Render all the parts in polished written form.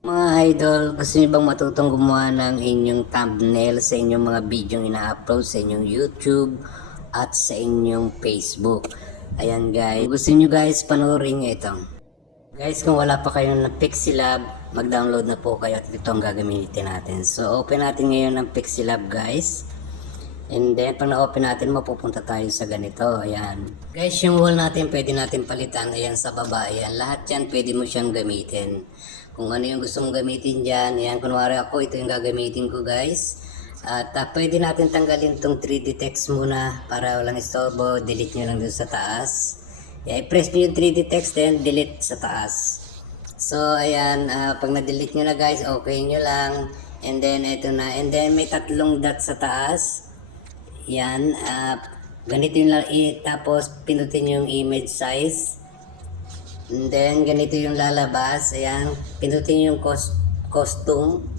Mga idol, gusto niyo bang matutong gumawa ng inyong thumbnail sa inyong mga video ina-upload sa inyong YouTube at sa inyong Facebook? Ayan guys, gusto niyo guys panoorin ito. Guys, kung wala pa kayong ng Pixelab, mag-download na po kayo at ito ang gagamitin natin. So, open natin ngayon ang Pixelab guys. And then, pag na-open natin, mapupunta tayo sa ganito. Ayan. Guys, yung wall natin, pwede natin palitan. Ayan, sa baba. Ayan, lahat yan, pwede mo siyang gamitin. Kung ano yung gusto mong gamitin dyan. Ayan, kunwari ako, ito yung gagamitin ko, guys. At pwede natin tanggalin tong 3D text muna para walang istorbo. Delete nyo lang dun sa taas. Ayan, i-press nyo yung 3D text, then delete sa taas. So, ayan, pag na-delete nyo na, guys, okay nyo lang. And then, ito na. And then, may tatlong dot sa taas. Yan, ganito yung tapos pinutin yung image size. And then ganito yung lalabas. Ayan, pinutin yung costume.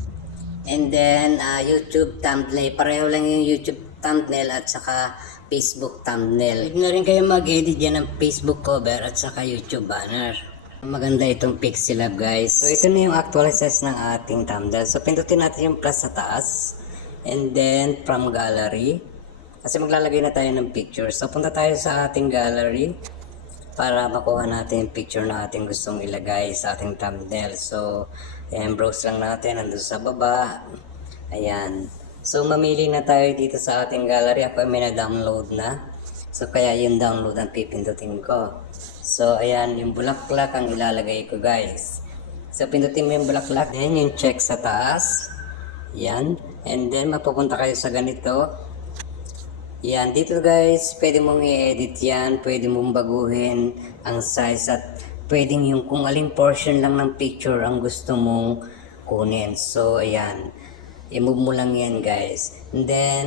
And then YouTube thumbnail. Pareho lang yung YouTube thumbnail at saka Facebook thumbnail. Pwede na rin kayo mag-edit yan ng Facebook cover at saka YouTube banner. Maganda itong Pixelab guys. So ito na yung actual size ng ating thumbnail. So pindutin natin yung plus sa taas. And then from gallery. Kasi maglalagay na tayo ng picture. So, punta tayo sa ating gallery para makuha natin yung picture na ating gustong ilagay sa ating thumbnail. So, ayan, browse lang natin. Nandun sa baba. Ayan. So, mamili na tayo dito sa ating gallery. Ako may na-download na. So, kaya yung download ang pipindutin ko. So, ayan, yung bulaklak ang ilalagay ko, guys. So, pindutin mo yung bulaklak. Then, yung check sa taas. Ayan. And then, mapupunta kayo sa ganito. Yan, dito guys, pwede mong i-edit yan, pwede mong baguhin ang size at pwedeng yung kung aling portion lang ng picture ang gusto mong kunin. So, ayan, i-move mo lang yan guys. And then,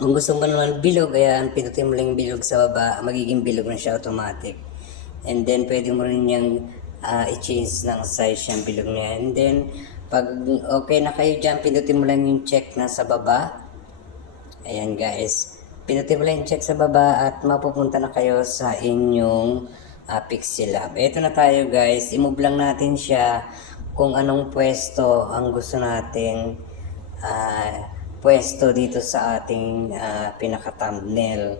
kung gusto mo naman bilog, ayan, pinutin mo lang yung bilog sa baba, magiging bilog na siya automatic. And then, pwede mo rin yung i-change ng size yung bilog niya. And then, pag okay na kayo dyan, pinutin mo lang yung check na sa baba. Ayan guys, pinutin mo lang yung check sa baba at mapupunta na kayo sa inyong Pixelab. Ito na tayo guys, i-move lang natin siya kung anong pwesto ang gusto nating pwesto dito sa ating pinaka-thumbnail.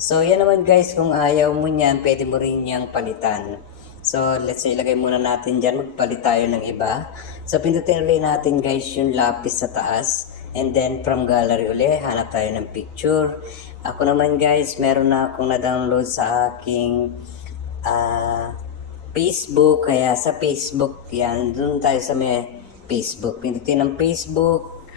So yan naman guys, kung ayaw mo niyan, pwede mo rin niyang palitan. So let's say ilagay muna natin dyan, magpalit tayo ng iba. So pindutin ulit natin guys yung lapis sa taas. And then from gallery uli, hanap tayo ng picture. Ako naman guys, meron na akong na-download sa aking Facebook. Kaya sa Facebook, yan, dun tayo sa may Facebook. Pindutin ng Facebook.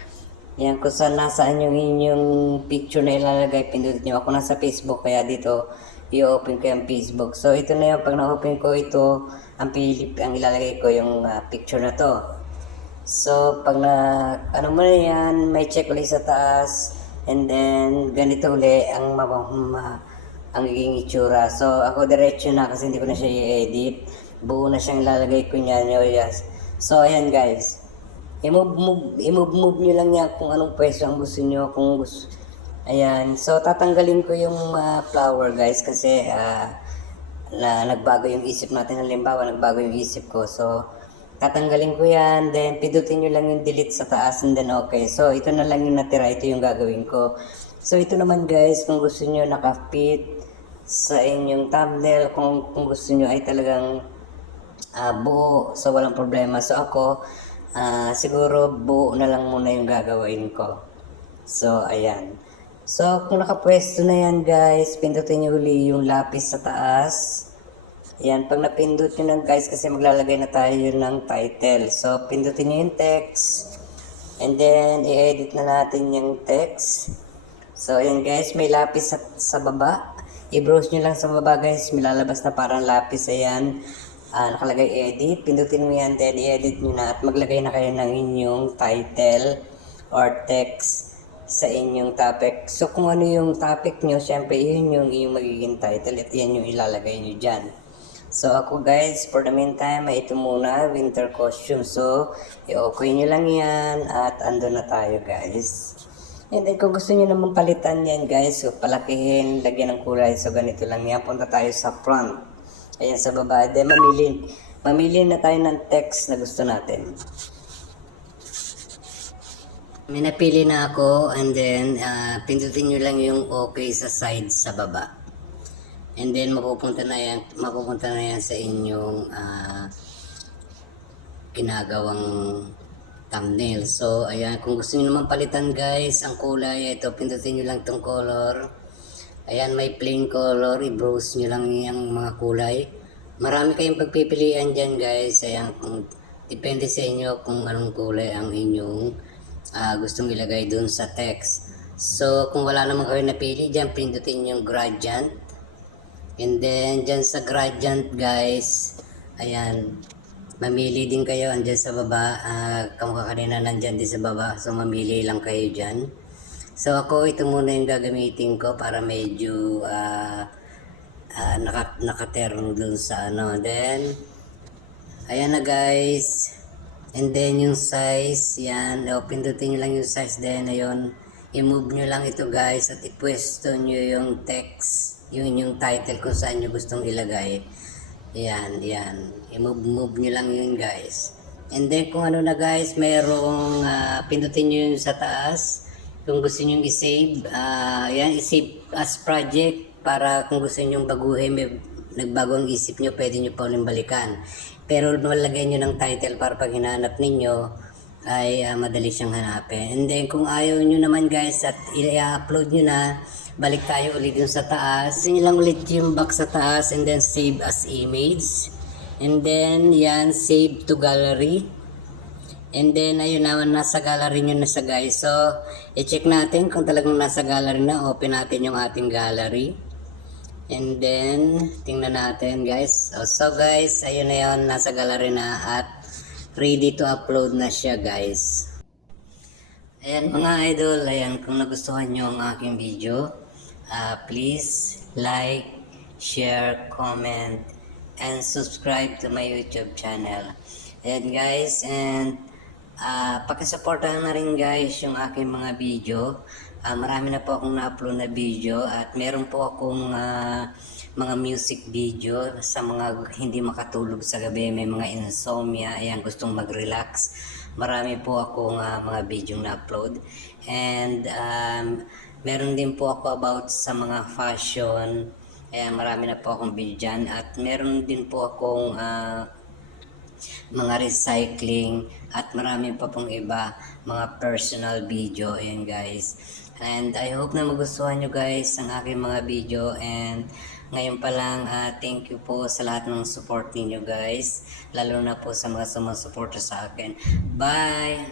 Yan, kung saan nasaan yung inyong picture na ilalagay, pindutin nyo. Ako nasa Facebook, kaya dito, i-open ko yung Facebook. So ito na yung, pag na-open ko ito, ang ilalagay ko yung picture na to. So, pag ano mo na yan, may check ulit sa taas, and then, ganito ulit ang magiging itsura. So, ako diretso na kasi hindi ko na siya i-edit. Buo na siyang lalagay ko niyan. Yes. So, ayan guys. I-move nyo lang yan kung anong pwesto ang gusto nyo. Kung gusto. Ayan. So, tatanggalin ko yung flower guys kasi nagbago yung isip natin. Halimbawa, nagbago yung isip ko. So, tatanggalin ko yan, then pindutin nyo lang yung delete sa taas and then okay. So ito na lang yung natira, ito yung gagawin ko. So ito naman guys, kung gusto nyo nakafit sa inyong thumbnail, kung gusto nyo ay talagang buo, so walang problema. So ako, siguro buo na lang muna yung gagawin ko. So ayan. So kung nakapwesto na yan guys, pindutin nyo uli yung lapis sa taas. Yan, pag napindot nyo lang guys, kasi maglalagay na tayo ng title. So, pindutin nyo yung text. And then, i-edit na natin yung text. So, ayan guys, may lapis sa baba. I-browse nyo lang sa baba guys, may lalabas na parang lapis. Ayan, nakalagay edit. Pindutin mo yan, then i-edit nyo na at maglagay na kayo ng inyong title or text sa inyong topic. So, kung ano yung topic nyo, syempre, yun yung magiging title at yan yung ilalagay nyo dyan. So ako guys, for the meantime, ito muna, winter costume. So, i-okay nyo lang yan at ando na tayo guys. And then kung gusto nyo naman palitan yan guys, so palakihin, lagyan ng kulay. So ganito lang yan, punta tayo sa front. Ayan sa baba, then Mamili na tayo ng text na gusto natin. May napili na ako, and then pindutin nyo lang yung okay sa side sa baba. And then mapupunta na yan sa inyong ginagawang thumbnail. So ayan, kung gusto niyo naman palitan guys ang kulay, ito pindutin niyo lang tong color. Ayan, may plain color, i-browse niyo lang yung mga kulay. Marami kayong pagpipilian dyan guys. Ayan, depende sa inyo kung anong kulay ang inyong gustong ilagay dun sa text. So kung wala naman kayo napili dyan, pindutin yung gradient. And then dyan sa gradient guys, ayan, mamili din kayo andyan sa baba. Kamukha kanina nandyan din sa baba, so mamili lang kayo dyan. So ako, ito muna yung gagamitin ko para medyo nakaterong dun sa ano. Then ayan na guys. And then yung size, yan, pindutin nyo lang yung size. Then ayun, i-move nyo lang ito guys at ipwesto nyo yung text, yung title kung saan nyo gustong ilagay. Yan, i-move nyo lang yun guys. And then kung ano na guys, mayroong pindutin nyo yung sa taas kung gusto nyo i-save. Yan, i-save as project para kung gusto nyo baguhin, may nagbago ang isip nyo, pwede nyo pa ulit balikan. Pero malagay nyo ng title para pag hinahanap ninyo ay madali siyang hanapin. And then kung ayaw nyo naman guys at i-upload nyo na, balik tayo ulit yung sa taas. Gusto nyo lang ulit yung box sa taas, and then save as image. And then yan, save to gallery. And then ayun naman, nasa gallery nyo na sa guys. So i-check natin kung talagang nasa gallery na. Open natin yung ating gallery. And then tingnan natin guys. So guys, ayun na yun, nasa gallery na at ready to upload na siya guys. Ayan mga idol, ayan, kung nagustuhan nyo ang aking video, please like, share, comment, and subscribe to my YouTube channel. Ayan guys, and pakisuportahan na rin guys yung aking mga video. Marami na po akong na-upload na video at meron po akong mga music video sa mga hindi makatulog sa gabi, may mga insomnia, ayan, gustong mag-relax. Marami po akong mga video na-upload. And meron din po ako about sa mga fashion. Ayan, marami na po akong video dyan. At meron din po akong mga recycling at marami pa pong iba, mga personal video. Ayan guys. And I hope na magustuhan nyo guys ang aking mga video. And ngayon pa lang, thank you po sa lahat ng support ninyo guys. Lalo na po sa mga sumusuporta sa akin. Bye!